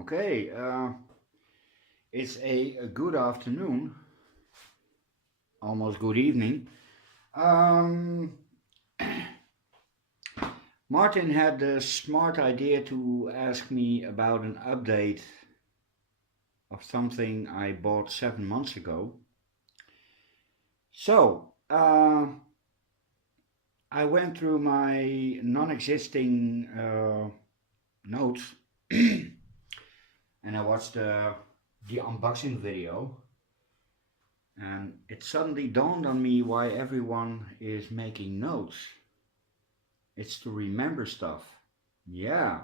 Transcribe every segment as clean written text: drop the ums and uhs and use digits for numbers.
Okay, it's a good afternoon, almost good evening. Um, Martin had the smart idea to ask me about an update of something I bought 7 months ago. So, I went through my non existing notes and I watched the unboxing video. And it suddenly dawned on me why everyone is making notes. It's to remember stuff. Yeah,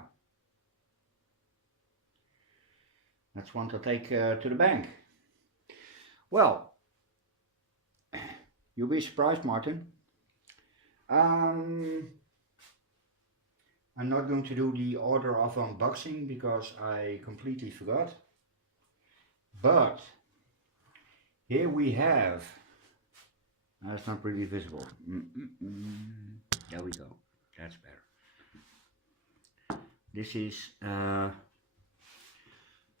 that's one to take to the bank. Well, you'll be surprised, Martin. Um, I'm not going to do the order of unboxing because I completely forgot. But here we have. That's not really visible. There we go. That's better. This is a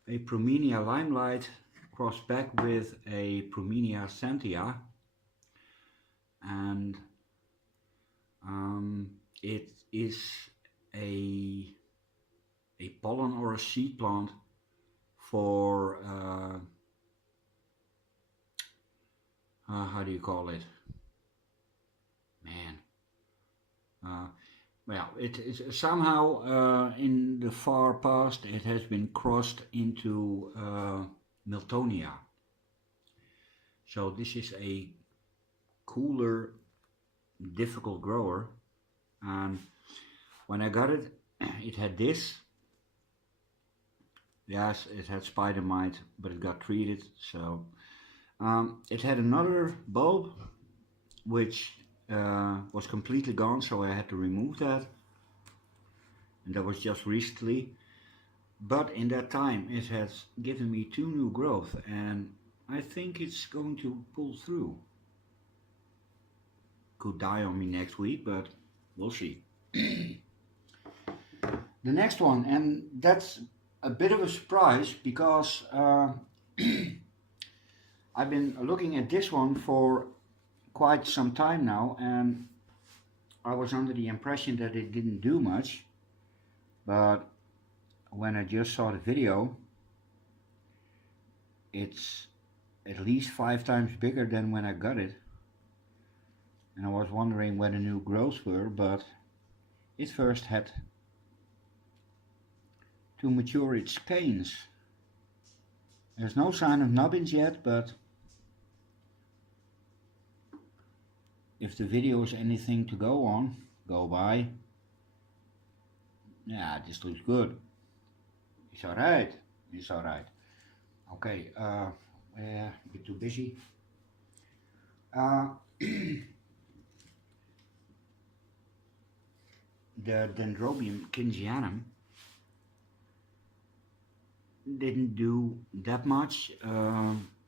Promenia Limelight crossed back with a Promenia Santia, and it is a pollen or a seed plant for how do you call it? Man. Well, it is somehow in the far past it has been crossed into Miltonia. So this is a cooler, difficult grower, and when I got it, it had this. Yes, it had spider mite, but it got treated. So it had another bulb, which was completely gone, so I had to remove that, and that was just recently. But in that time it has given me 2 new growth, and I think it's going to pull through. Could die on me next week, but we'll see. The next one, and that's a bit of a surprise because I've been looking at this one for quite some time now, and I was under the impression that it didn't do much, but when I just saw the video, it's at least 5 times bigger than when I got it, and I was wondering where the new growths were, but it first had to mature its canes. There's no sign of nubbins yet, but if the video is anything to go by, yeah, this looks good. It's alright. It's alright. Okay, a bit too busy. The Dendrobium kingianum didn't do that much.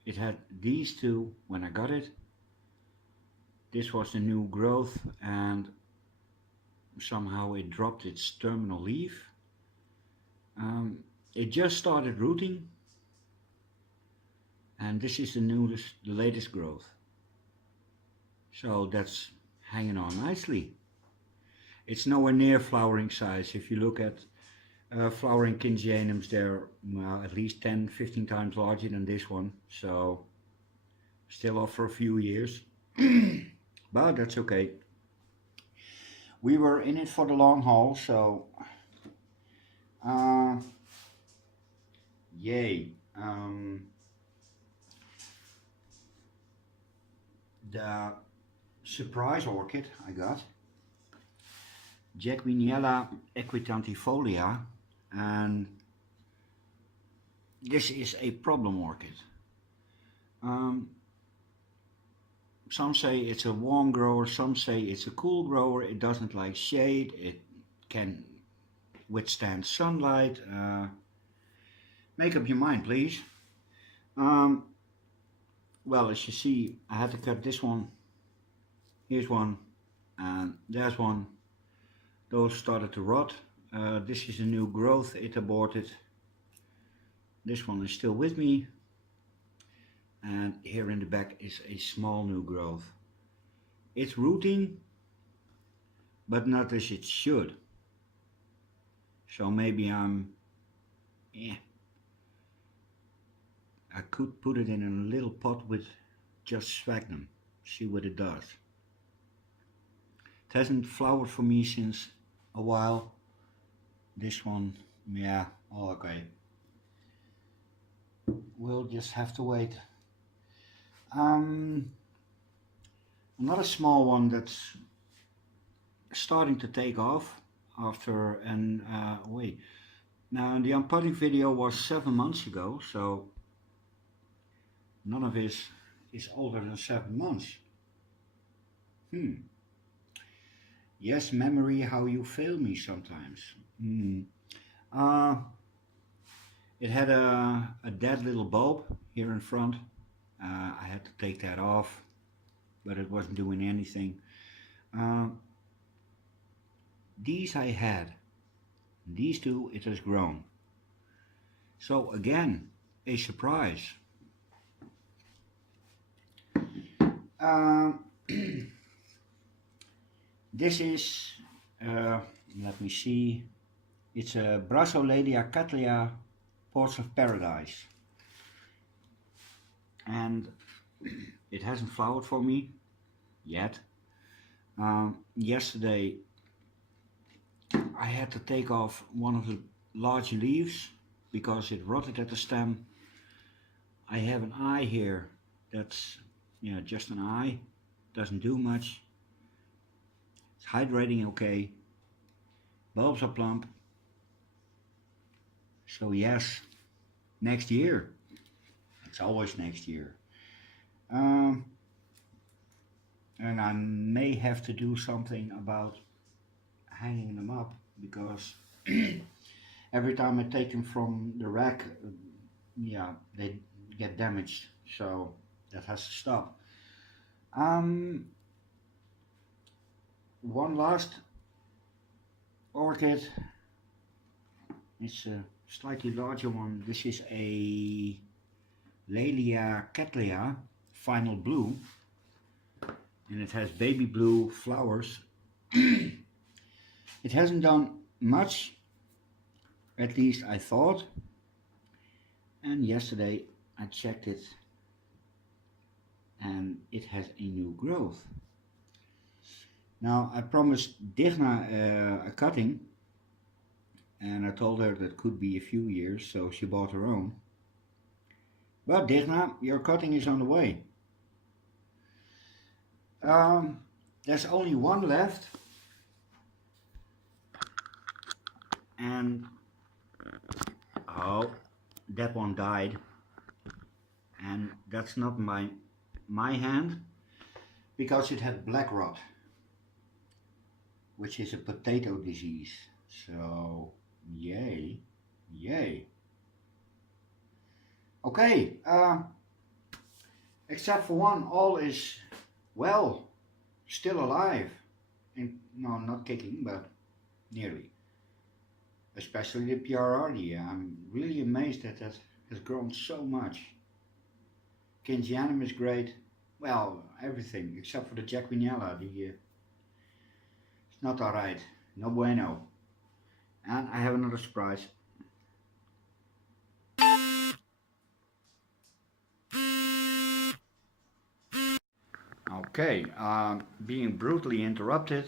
It had these two when I got it. This was the new growth, and somehow it dropped its terminal leaf. It just started rooting, and this is the latest growth. So that's hanging on nicely. It's nowhere near flowering size. If you look at flowering kingianums, they're at least 10-15 times larger than this one. So still off for a few years, but that's okay. We were in it for the long haul, so yay. The surprise orchid I got, Jaquiniella equitantifolia, and this is a problem orchid. Some say it's a warm grower, some say it's a cool grower. It doesn't like shade, it can withstand sunlight. Make up your mind, please. Well, as you see, I had to cut this one. Here's one, and there's one. Those started to rot. This is a new growth, it aborted. this one is still with me, and here in the back is a small new growth. It's rooting, but not as it should. So maybe I could put it in a little pot with just sphagnum, see what it does. It hasn't flowered for me since a while. This one, yeah, okay. We'll just have to wait. Another small one that's starting to take off after an wait. Now the unpotting video was 7 months ago, so none of this is older than 7 months. Yes, memory, how you fail me sometimes. It had a dead little bulb here in front. I had to take that off, but it wasn't doing anything. These I had. These two it has grown. So again, a surprise. This is, let me see, it's a Brassoledia cattleya Ports of Paradise. And it hasn't flowered for me yet. Yesterday I had to take off one of the large leaves because it rotted at the stem. I have an eye here that's, yeah, just an eye, doesn't do much. It's hydrating okay, bulbs are plump. So yes, next year. It's always next year. And I may have to do something about hanging them up, because every time I take them from the rack, yeah, they get damaged, so that has to stop. One last orchid. It's a slightly larger one. This is a Laelia cattleya final blue, and it has baby blue flowers. It hasn't done much, at least I thought, and yesterday I checked it and it has a new growth. Now I promised Digna a cutting, and I told her that could be a few years, so she bought her own. But Digna, your cutting is on the way. There's only one left, and oh, that one died, and that's not my hand, because it had black rot, which is a potato disease. So yay. Okay, except for one, all is well, still alive, and no, not kicking, but nearly. Especially the PRRD. I'm really amazed that that has grown so much. Kingianum is great. Well, everything except for the Jacquinella. It's not alright. No bueno. And I have another surprise. Okay, being brutally interrupted.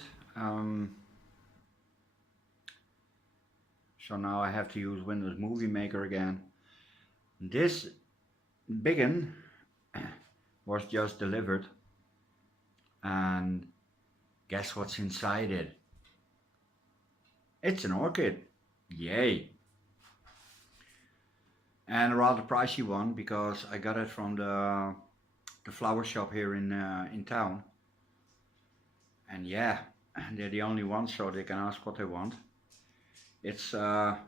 So now I have to use Windows Movie Maker again. This biggin was just delivered, and guess what's inside it? It's an orchid. Yay! And a rather pricey one, because I got it from the flower shop here in town. And yeah, they're the only ones, so they can ask what they want. It's well,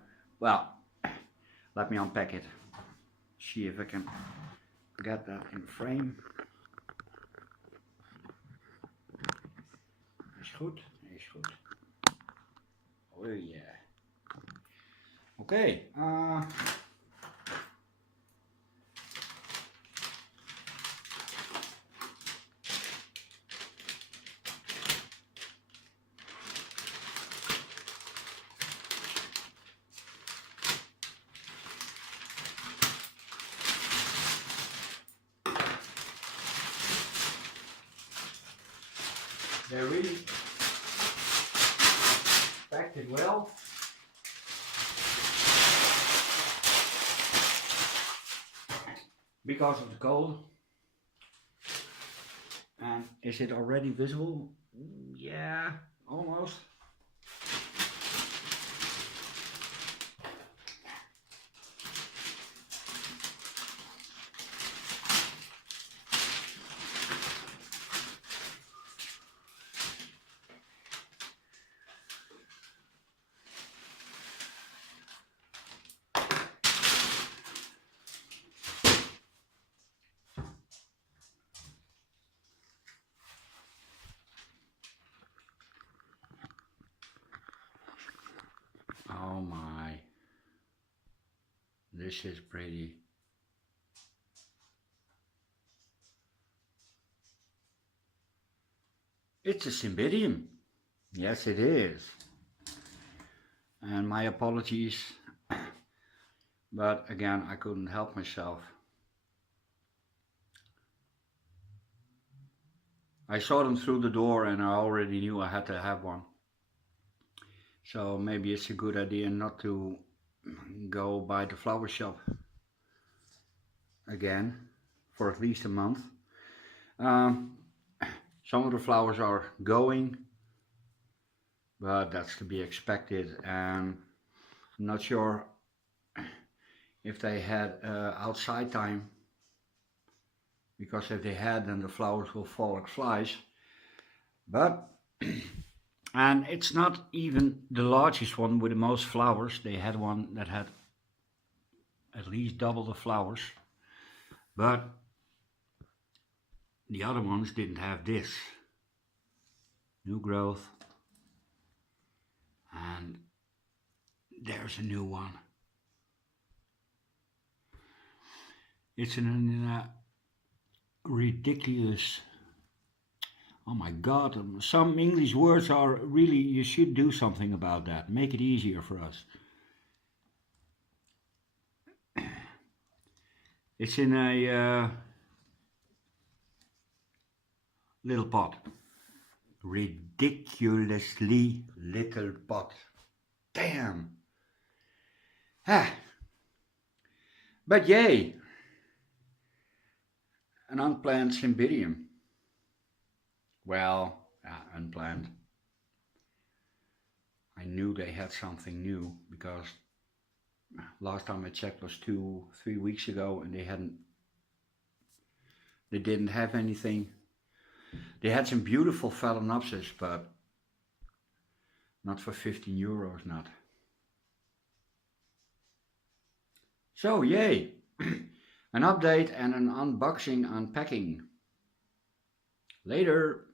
let me unpack it. See if I can get that in frame. Is goed, is goed. Oh yeah. Okay. They really packed it well. Because of the cold. And is it already visible? Yeah, almost. Oh my, this is pretty. It's a cymbidium. Yes, it is. And my apologies, but again, I couldn't help myself. I saw them through the door and I already knew I had to have one. So maybe it's a good idea not to go by the flower shop again for at least a month. Some of the flowers are going, but that's to be expected, and I'm not sure if they had outside time, because if they had, then the flowers will fall like flies. But and it's not even the largest one with the most flowers. They had one that had at least double the flowers, but the other ones didn't have this. New growth, and there's a new one. It's in a ridiculous, oh my God, some English words are really, you should do something about that, make it easier for us. It's in a little pot, ridiculously little pot, damn. Ah. But yay, an unplanned cymbidium. Well, unplanned. I knew they had something new because last time I checked was 2-3 weeks ago, and they didn't have anything. They had some beautiful phalaenopsis, but not for 15 euros, not. So yay, an update and an unboxing, unpacking. Later.